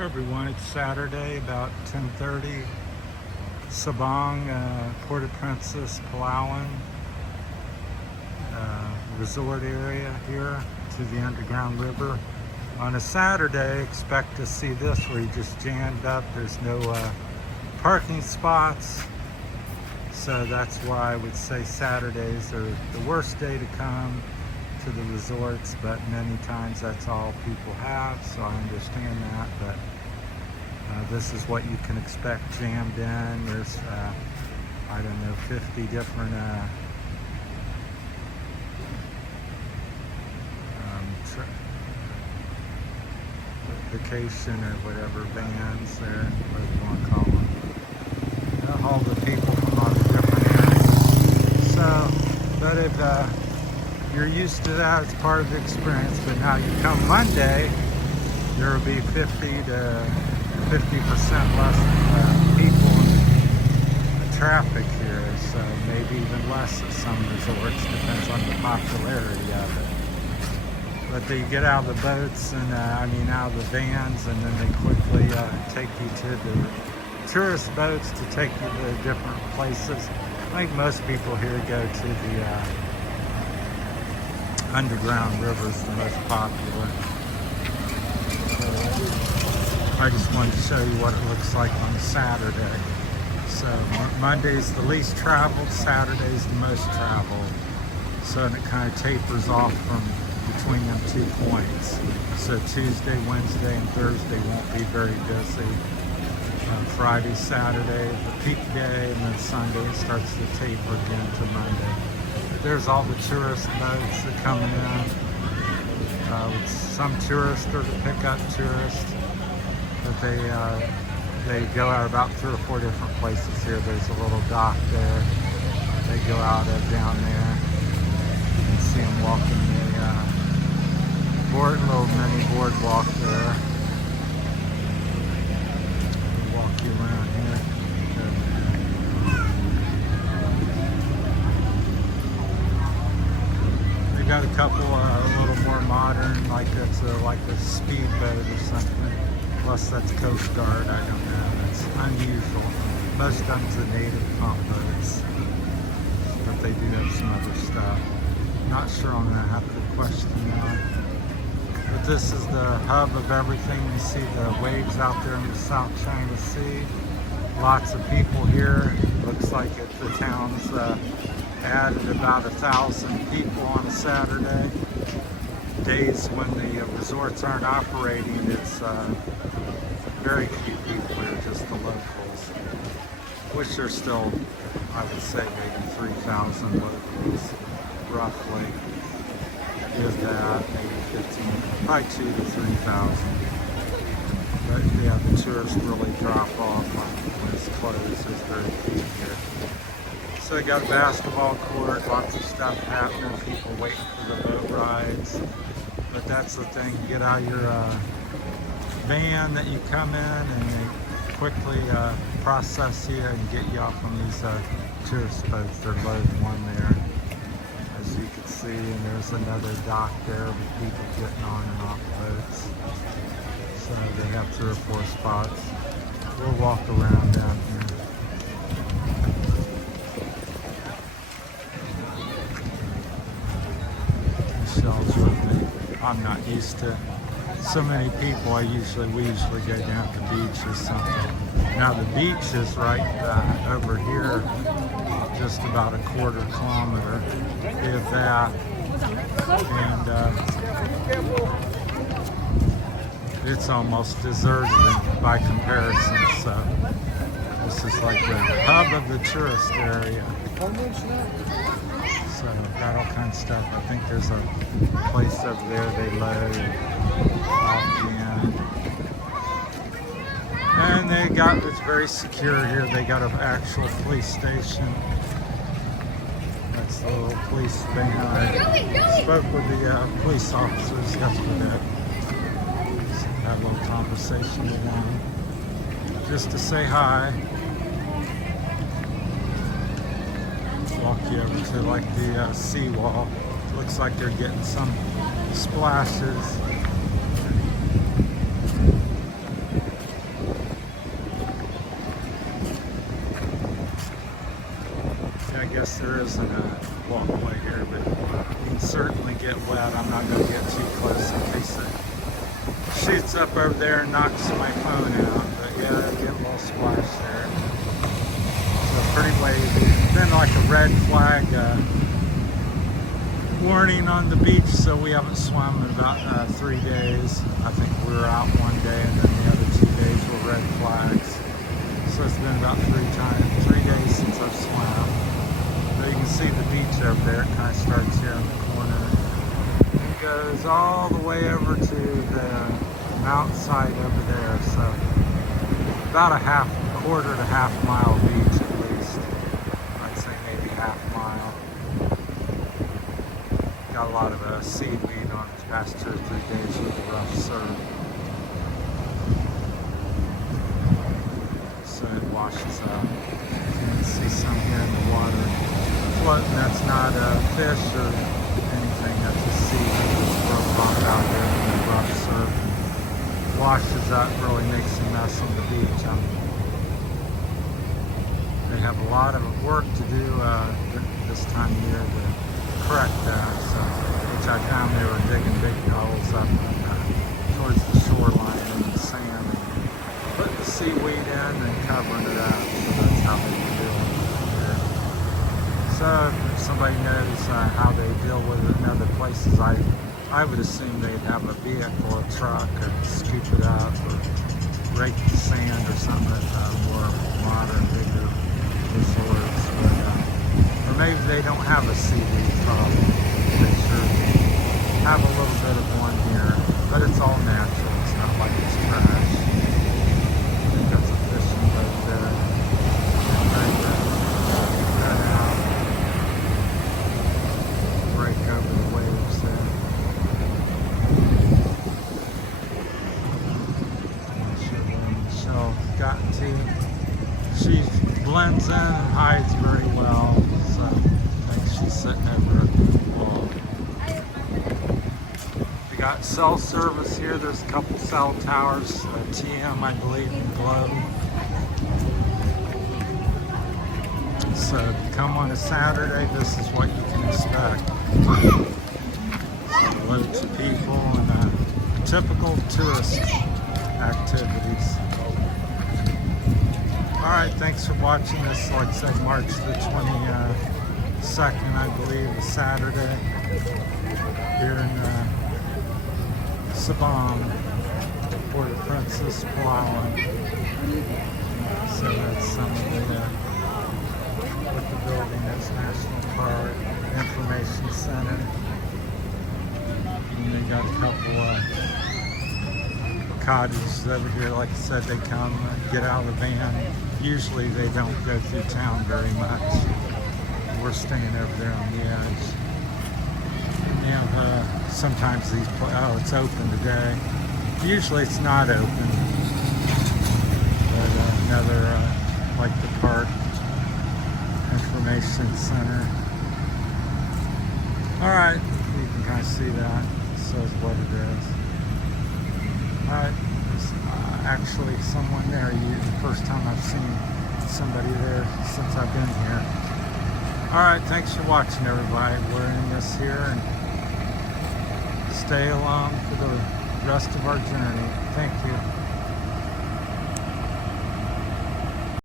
Everyone, it's Saturday about 10:30. Sabang, Puerto Princesa, Palawan resort area here to the underground river. On a Saturday, expect to see this where you just jammed up. There's no parking spots. So that's why I would say Saturdays are the worst day to come to the resorts, but many times that's all people have, so I understand that. But this is what you can expect jammed in. There's I don't know, 50 different vacation or whatever vans there, whatever you want to call them. They'll haul the people from all the different areas. So, but if you're used to that, it's part of the experience. But now you come Monday, there will be 50 to 50% less people in traffic here. So maybe even less at some resorts, depends on the popularity of it. But they get out of the boats and out of the vans, and then they quickly take you to the tourist boats to take you to different places. I think most people here go to the underground rivers, the most popular. So I just wanted to show you what it looks like on Saturday. So Monday's the least traveled, Saturday's the most traveled. So and it kind of tapers off from between them 2 points. So Tuesday, Wednesday, and Thursday won't be very busy. Friday, Saturday, the peak day, and then Sunday starts to taper again to Monday. There's all the tourist boats that come in. Some tourists are the pickup tourists, but they go out about 3 or 4 different places here. There's a little dock there. They go out down there. You can see them walking the little mini boardwalk there. We'll walk you around here. They got a couple a little more modern, like it's like a speedboat or something. Plus that's Coast Guard, I don't know. It's unusual. Most of them's the native pump boats, but they do have some other stuff. Not sure I'm gonna have to question that. But this is the hub of everything. You see the waves out there in the South China Sea. Lots of people here. Looks like the town's added about 1,000 people on a Saturday. Days when the resorts aren't operating, it's very few people here, just the locals. Which are still, I would say, maybe 3,000 locals, roughly. Give that, maybe 15, probably 2,000 to 3,000. But yeah, the tourists really drop off when it's closed. There's very few here. So they got a basketball court, lots of stuff happening, people waiting for the boat rides. But that's the thing, you get out your van that you come in, and they quickly process you and get you off on these tourist boats. They're loading one there, as you can see, and there's another dock there with people getting on and off boats. So they have 3 or 4 spots. We'll walk around down here. Michelle's with me. I'm not used to so many people. We usually go down to the beach or something. Now the beach is right over here, just about a 1/4 kilometer, if that, and it's almost deserted by comparison. So this is like the hub of the tourist area. So got all kinds of stuff. I think there's a place over there they load off the end. And it's very secure here. They got an actual police station. That's the little police van. I spoke with the police officers yesterday. Had a little conversation with them just to say hi. Walk you over to like the seawall. Looks like they're getting some splashes. shoots up over there and knocks my phone out. But yeah, I get a little splash there. So pretty wavy. Then like a red flag warning on the beach, so we haven't swum in about 3 days. I think we were out one day, and then the other 2 days were red flags. So it's been about 3 days since I've swam. But you can see the beach over there. It kind of starts here in the corner. It goes all the way over to the outside over there. So about a quarter to half mile beach at least. I'd say maybe half mile. Got a lot of seaweed on the past 2 or 3 days with the rough surf. So it washes out. You can see some here in the water floating. That's not fish or anything. That's just seaweed that's broke off out there in the rough surf. Washes out, really makes a mess on the beach. They have a lot of work to do this time of year to correct that. So, which I found they were digging big holes up towards the shoreline in the sand, and putting the seaweed in and covering it up. So that's how they deal with it here. So if somebody knows how they deal with it in other places, I would assume they'd have a vehicle, a truck, or scoop it up, or rake the sand or something at more modern, bigger resorts. But, or maybe they don't have a seaweed problem. They sure have a little bit of one here, but it's all natural. It's not like it's trash. I think that's a fishing boat there. Right there. That out. Break over the waves there. Michelle got to. She blends in and hides very well. So I think she's sitting over at the wall. We got cell service here. There's a couple cell towers, TM I believe, and Globe. So if you come on a Saturday, this is what you can expect. Loads of people and typical tourist activities. Alright, thanks for watching this. Like I said, March the 22nd, I believe, is Saturday, here in Sabang, Puerto, Princesa, Palawan. So that's some of the, what the building is, National Park, Information Center. And they got a couple cottages over here. Like I said, they come get out of the van. Usually they don't go through town very much. We're staying over there on the edge. And sometimes these, oh, it's open today. Usually it's not open. But another, like the park information center. Alright, you can kind of see that. So is what it is. Alright, there's actually someone there. The first time I've seen somebody there since I've been here. Alright, thanks for watching, everybody. We're in this here, and stay along for the rest of our journey. Thank you.